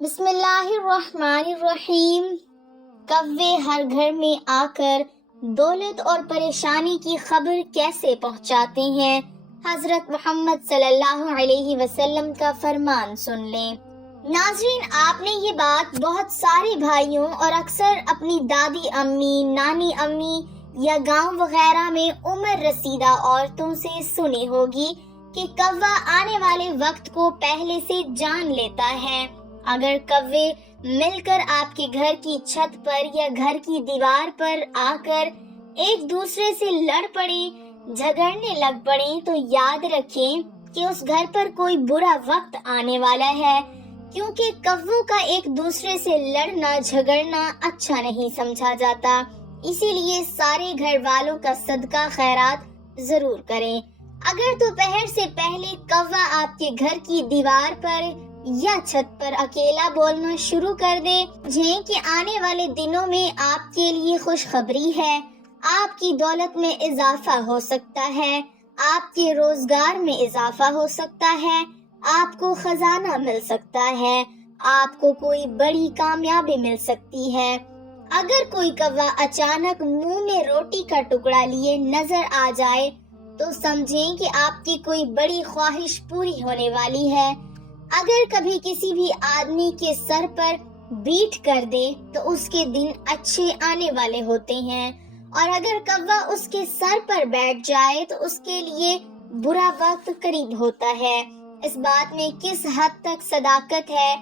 بسم اللہ الرحمن الرحیم۔ کوے ہر گھر میں آ کر دولت اور پریشانی کی خبر کیسے پہنچاتے ہیں، حضرت محمد صلی اللہ علیہ وسلم کا فرمان سن لیں۔ ناظرین، آپ نے یہ بات بہت سارے بھائیوں اور اکثر اپنی دادی امی، نانی امی یا گاؤں وغیرہ میں عمر رسیدہ عورتوں سے سنی ہوگی کہ کوہ آنے والے وقت کو پہلے سے جان لیتا ہے۔ اگر کوے مل کر آپ کے گھر کی چھت پر یا گھر کی دیوار پر آ کر ایک دوسرے سے لڑ پڑیں، جھگڑنے لگ پڑیں، تو یاد رکھیں کہ اس گھر پر کوئی برا وقت آنے والا ہے، کیونکہ کووں کا ایک دوسرے سے لڑنا جھگڑنا اچھا نہیں سمجھا جاتا۔ اسی لیے سارے گھر والوں کا صدقہ خیرات ضرور کریں۔ اگر دوپہر سے پہلے کوہ آپ کے گھر کی دیوار پر یا چھت پر اکیلا بولنا شروع کر دے کہ آنے والے دنوں میں آپ کے لیے خوشخبری ہے، آپ کی دولت میں اضافہ ہو سکتا ہے، آپ کے روزگار میں اضافہ ہو سکتا ہے، آپ کو خزانہ مل سکتا ہے، آپ کو کوئی بڑی کامیابی مل سکتی ہے۔ اگر کوئی کوہ اچانک منہ میں روٹی کا ٹکڑا لیے نظر آ جائے تو سمجھیں کہ آپ کی کوئی بڑی خواہش پوری ہونے والی ہے۔ اگر کبھی کسی بھی آدمی کے سر پر بیٹھ کر دے تو اس کے دن اچھے آنے والے ہوتے ہیں، اور اگر کوہ اس کے سر پر بیٹھ جائے تو اس کے لیے برا وقت قریب ہوتا ہے۔ اس بات میں کس حد تک صداقت ہے،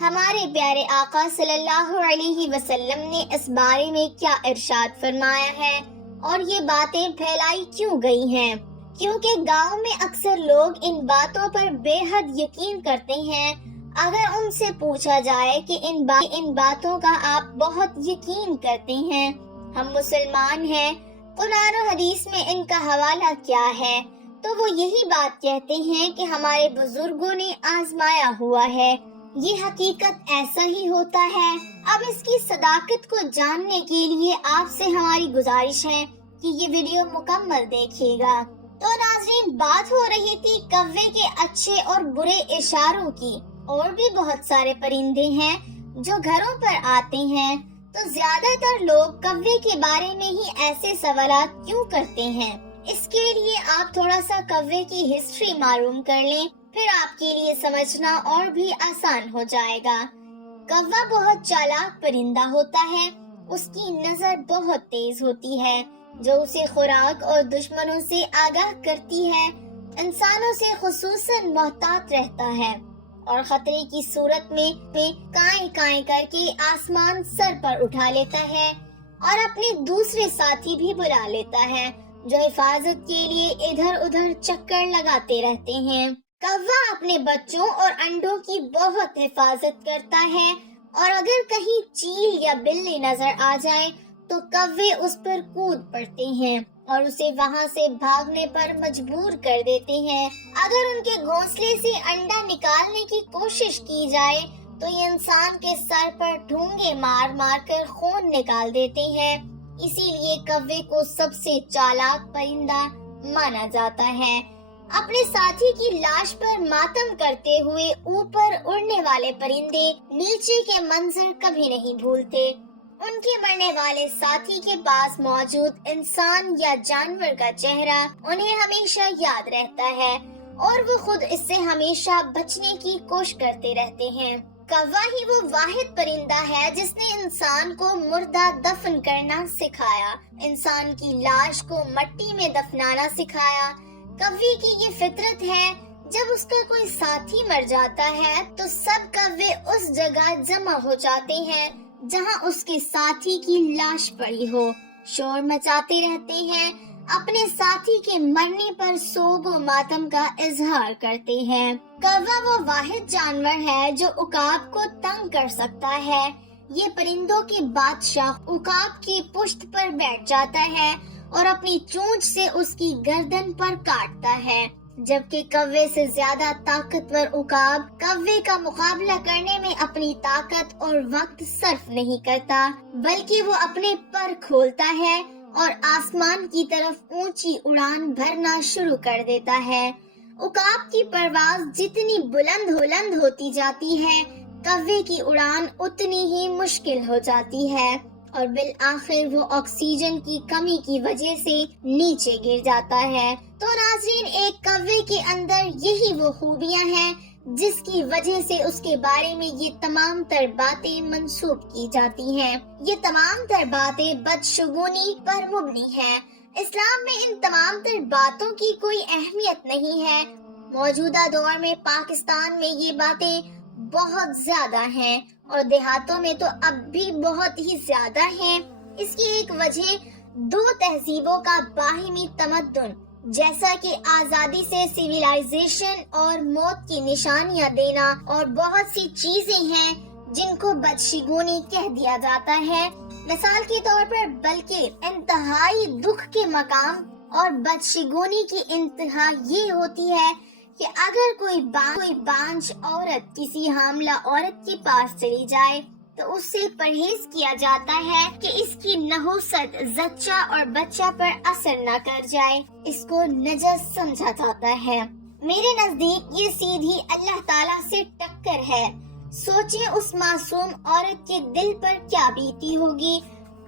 ہمارے پیارے آقا صلی اللہ علیہ وسلم نے اس بارے میں کیا ارشاد فرمایا ہے، اور یہ باتیں پھیلائی کیوں گئی ہیں؟ کیونکہ گاؤں میں اکثر لوگ ان باتوں پر بے حد یقین کرتے ہیں۔ اگر ان سے پوچھا جائے کہ ان باتوں کا آپ بہت یقین کرتے ہیں، ہم مسلمان ہیں، قرآن و حدیث میں ان کا حوالہ کیا ہے، تو وہ یہی بات کہتے ہیں کہ ہمارے بزرگوں نے آزمایا ہوا ہے، یہ حقیقت ایسا ہی ہوتا ہے۔ اب اس کی صداقت کو جاننے کے لیے آپ سے ہماری گزارش ہے کہ یہ ویڈیو مکمل دیکھیے گا۔ تو ناظرین، بات ہو رہی تھی کوے کے اچھے اور برے اشاروں کی۔ اور بھی بہت سارے پرندے ہیں جو گھروں پر آتے ہیں، تو زیادہ تر لوگ کوے کے بارے میں ہی ایسے سوالات کیوں کرتے ہیں؟ اس کے لیے آپ تھوڑا سا کوے کی ہسٹری معلوم کر لیں، پھر آپ کے لیے سمجھنا اور بھی آسان ہو جائے گا۔ کوہ بہت چالاک پرندہ ہوتا ہے، اس کی نظر بہت تیز ہوتی ہے جو اسے خوراک اور دشمنوں سے آگاہ کرتی ہے۔ انسانوں سے خصوصاً محتاط رہتا ہے اور خطرے کی صورت میں کائیں کائیں کر کے آسمان سر پر اٹھا لیتا ہے، اور اپنے دوسرے ساتھی بھی بلا لیتا ہے جو حفاظت کے لیے ادھر ادھر چکر لگاتے رہتے ہیں۔ کوہ اپنے بچوں اور انڈوں کی بہت حفاظت کرتا ہے، اور اگر کہیں چیل یا بلی نظر آ جائے تو کوے اس پر کود پڑتے ہیں اور اسے وہاں سے بھاگنے پر مجبور کر دیتے ہیں۔ اگر ان کے گھونسلے سے انڈا نکالنے کی کوشش کی جائے تو یہ انسان کے سر پر ڈھونگے مار مار کر خون نکال دیتے ہیں۔ اسی لیے کوے کو سب سے چالاک پرندہ مانا جاتا ہے۔ اپنے ساتھی کی لاش پر ماتم کرتے ہوئے اوپر اڑنے والے پرندے نیچے کے منظر کبھی نہیں بھولتے۔ ان کے مرنے والے ساتھی کے پاس موجود انسان یا جانور کا چہرہ انہیں ہمیشہ یاد رہتا ہے، اور وہ خود اس سے ہمیشہ بچنے کی کوشش کرتے رہتے ہیں۔ کوہ ہی وہ واحد پرندہ ہے جس نے انسان کو مردہ دفن کرنا سکھایا، انسان کی لاش کو مٹی میں دفنانا سکھایا۔ کوے کی یہ فطرت ہے، جب اس کا کوئی ساتھی مر جاتا ہے تو سب کوے اس جگہ جمع ہو جاتے ہیں جہاں اس کے ساتھی کی لاش پڑی ہو، شور مچاتے رہتے ہیں، اپنے ساتھی کے مرنے پر سوگ و ماتم کا اظہار کرتے ہیں۔ کوہ وہ واحد جانور ہے جو عقاب کو تنگ کر سکتا ہے۔ یہ پرندوں کے بادشاہ عقاب کی پشت پر بیٹھ جاتا ہے اور اپنی چونچ سے اس کی گردن پر کاٹتا ہے، جبکہ کوے سے زیادہ طاقتور عقاب کوے کا مقابلہ کرنے میں اپنی طاقت اور وقت صرف نہیں کرتا، بلکہ وہ اپنے پر کھولتا ہے اور آسمان کی طرف اونچی اڑان بھرنا شروع کر دیتا ہے۔ عقاب کی پرواز جتنی بلند ہوتی جاتی ہے، کوے کی اڑان اتنی ہی مشکل ہو جاتی ہے اور بالآخر وہ آکسیجن کی کمی کی وجہ سے نیچے گر جاتا ہے۔ تو ناظرین، ایک کوے کے اندر یہی وہ خوبیاں ہیں جس کی وجہ سے اس کے بارے میں یہ تمام تر باتیں منسوب کی جاتی ہیں۔ یہ تمام تر باتیں بدشگونی پر مبنی ہیں۔ اسلام میں ان تمام تر باتوں کی کوئی اہمیت نہیں ہے۔ موجودہ دور میں پاکستان میں یہ باتیں بہت زیادہ ہیں اور دیہاتوں میں تو اب بھی بہت ہی زیادہ ہیں۔ اس کی ایک وجہ دو تہذیبوں کا باہمی تمدن، جیسا کہ آزادی سے سویلائزیشن اور موت کی نشانیاں دینا اور بہت سی چیزیں ہیں جن کو بدشگونی کہہ دیا جاتا ہے۔ مثال کے طور پر بلکہ انتہائی دکھ کے مقام اور بدشگونی کی انتہا یہ ہوتی ہے کہ اگر کوئی بانجھ عورت کسی حاملہ عورت کے پاس چلی جائے تو اس سے پرہیز کیا جاتا ہے کہ اس کی نحوست زچہ اور بچہ پر اثر نہ کر جائے، اس کو نجس سمجھا جاتا ہے۔ میرے نزدیک یہ سیدھی اللہ تعالیٰ سے ٹکر ہے۔ سوچیں اس معصوم عورت کے دل پر کیا بیتی ہوگی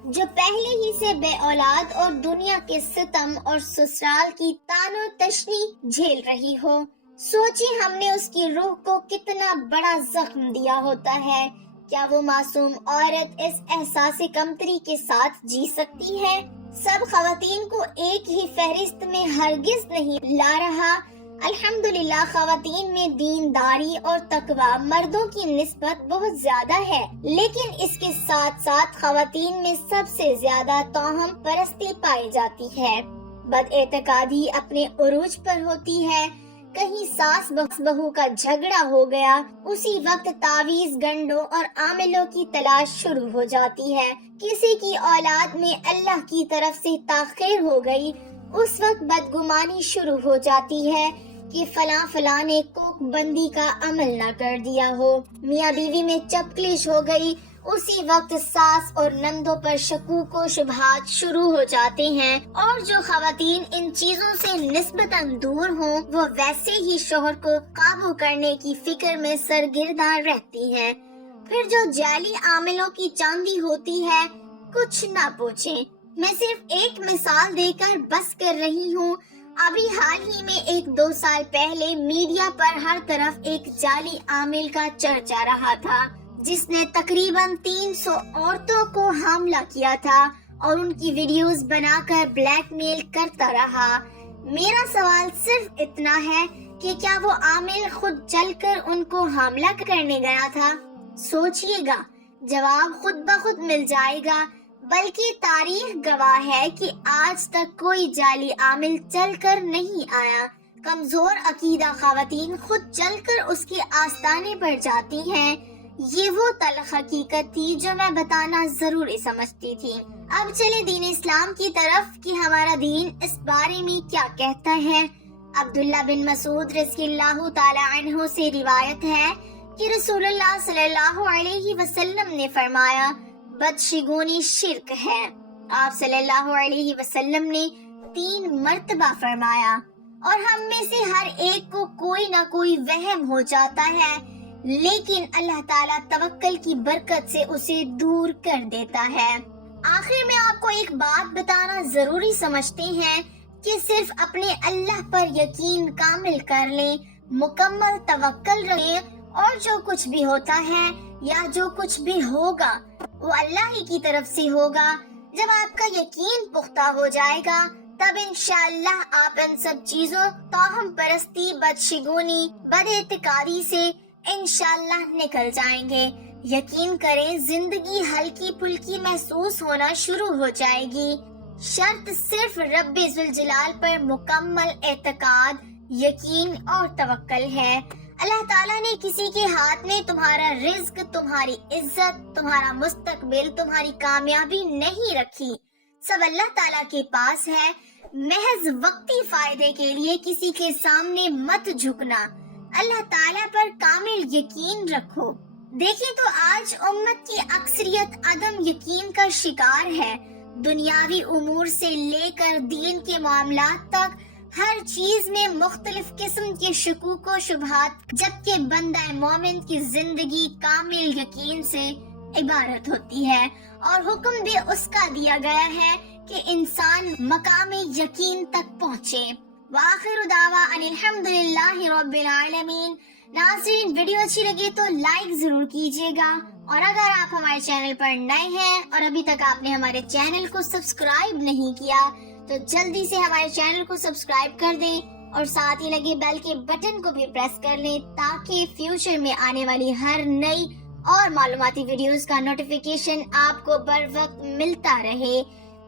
جو پہلے ہی سے بے اولاد اور دنیا کے ستم اور سسرال کی تان و تشنی جھیل رہی ہو۔ سوچیں ہم نے اس کی روح کو کتنا بڑا زخم دیا ہوتا ہے۔ کیا وہ معصوم عورت اس احساس کمتری کے ساتھ جی سکتی ہے؟ سب خواتین کو ایک ہی فہرست میں ہرگز نہیں لا رہا۔ الحمدللہ خواتین میں دینداری اور تقوی مردوں کی نسبت بہت زیادہ ہے، لیکن اس کے ساتھ ساتھ خواتین میں سب سے زیادہ توہم پرستی پائی جاتی ہے۔ بد اعتقادی اپنے عروج پر ہوتی ہے۔ کہیں ساس بہو کا جھگڑا ہو گیا، اسی وقت تعویذ گنڈوں اور عاملوں کی تلاش شروع ہو جاتی ہے۔ کسی کی اولاد میں اللہ کی طرف سے تاخیر ہو گئی، اس وقت بدگمانی شروع ہو جاتی ہے کہ فلاں نے کوک بندی کا عمل نہ کر دیا ہو۔ میاں بیوی میں چپکلش ہو گئی، اسی وقت ساس اور نندوں پر شکوک و شبہات شروع ہو جاتے ہیں، اور جو خواتین ان چیزوں سے نسبتاً دور ہوں وہ ویسے ہی شوہر کو قابو کرنے کی فکر میں سرگرداں رہتی ہیں۔ پھر جو جعلی عاملوں کی چاندی ہوتی ہے، کچھ نہ پوچھیں۔ میں صرف ایک مثال دے کر بس کر رہی ہوں۔ ابھی حال ہی میں 1-2 سال پہلے میڈیا پر ہر طرف ایک جعلی عامل کا چرچا رہا تھا جس نے تقریباً 300 عورتوں کو حاملہ کیا تھا اور ان کی ویڈیوز بنا کر بلیک میل کرتا رہا۔ میرا سوال صرف اتنا ہے کہ کیا وہ عامل خود چل کر ان کو حاملہ کرنے گیا تھا؟ سوچئے گا، جواب خود بخود مل جائے گا۔ بلکہ تاریخ گواہ ہے کہ آج تک کوئی جعلی عامل چل کر نہیں آیا۔ کمزور عقیدہ خواتین خود چل کر اس کے آستانے پر جاتی ہیں۔ یہ وہ تلخ حقیقت تھی جو میں بتانا ضروری سمجھتی تھی۔ اب چلے دین اسلام کی طرف کہ ہمارا دین اس بارے میں کیا کہتا ہے۔ عبداللہ بن مسعود رضی اللہ تعالی عنہ سے روایت ہے کہ رسول اللہ صلی اللہ علیہ وسلم نے فرمایا، بدشگونی شرک ہے۔ آپ صلی اللہ علیہ وسلم نے 3 مرتبہ فرمایا، اور ہم میں سے ہر ایک کو کوئی نہ کوئی وہم ہو جاتا ہے، لیکن اللہ تعالیٰ توکل کی برکت سے اسے دور کر دیتا ہے۔ آخر میں آپ کو ایک بات بتانا ضروری سمجھتے ہیں کہ صرف اپنے اللہ پر یقین کامل کر لیں، مکمل توکل رکھیں، اور جو کچھ بھی ہوتا ہے یا جو کچھ بھی ہوگا وہ اللہ ہی کی طرف سے ہوگا۔ جب آپ کا یقین پختہ ہو جائے گا تب انشاءاللہ آپ ان سب چیزوں، توہم پرستی، بدشگونی، بد اعتقادی سے انشاءاللہ نکل جائیں گے۔ یقین کریں زندگی ہلکی پھلکی محسوس ہونا شروع ہو جائے گی۔ شرط صرف رب ذوالجلال پر مکمل اعتقاد، یقین اور توکل ہے۔ اللہ تعالیٰ نے کسی کے ہاتھ میں تمہارا رزق، تمہاری عزت، تمہارا مستقبل، تمہاری کامیابی نہیں رکھی، سب اللہ تعالیٰ کے پاس ہے۔ محض وقتی فائدے کے لیے کسی کے سامنے مت جھکنا، اللہ تعالیٰ پر کامل یقین رکھو۔ دیکھیں تو آج امت کی اکثریت عدم یقین کا شکار ہے۔ دنیاوی امور سے لے کر دین کے معاملات تک ہر چیز میں مختلف قسم کے شکوک و شبہات، جبکہ بندہ مومن کی زندگی کامل یقین سے عبارت ہوتی ہے، اور حکم بھی اس کا دیا گیا ہے کہ انسان مقام یقین تک پہنچے۔ وآخر دعوانا ان الحمدللہ رب العالمین۔ ناظرین، ویڈیو اچھی لگی تو لائک ضرور کیجیے گا، اور اگر آپ ہمارے چینل پر نئے ہیں اور ابھی تک آپ نے ہمارے چینل کو سبسکرائب نہیں کیا تو جلدی سے ہمارے چینل کو سبسکرائب کر دیں، اور ساتھ ہی لگے بیل کے بٹن کو بھی پریس کر لیں تاکہ فیوچر میں آنے والی ہر نئی اور معلوماتی ویڈیوز کا نوٹیفیکیشن آپ کو بر وقت ملتا رہے۔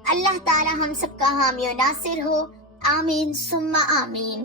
اللہ تعالی ہم سب کا حامی و ناصر ہو، آمین ثم آمین۔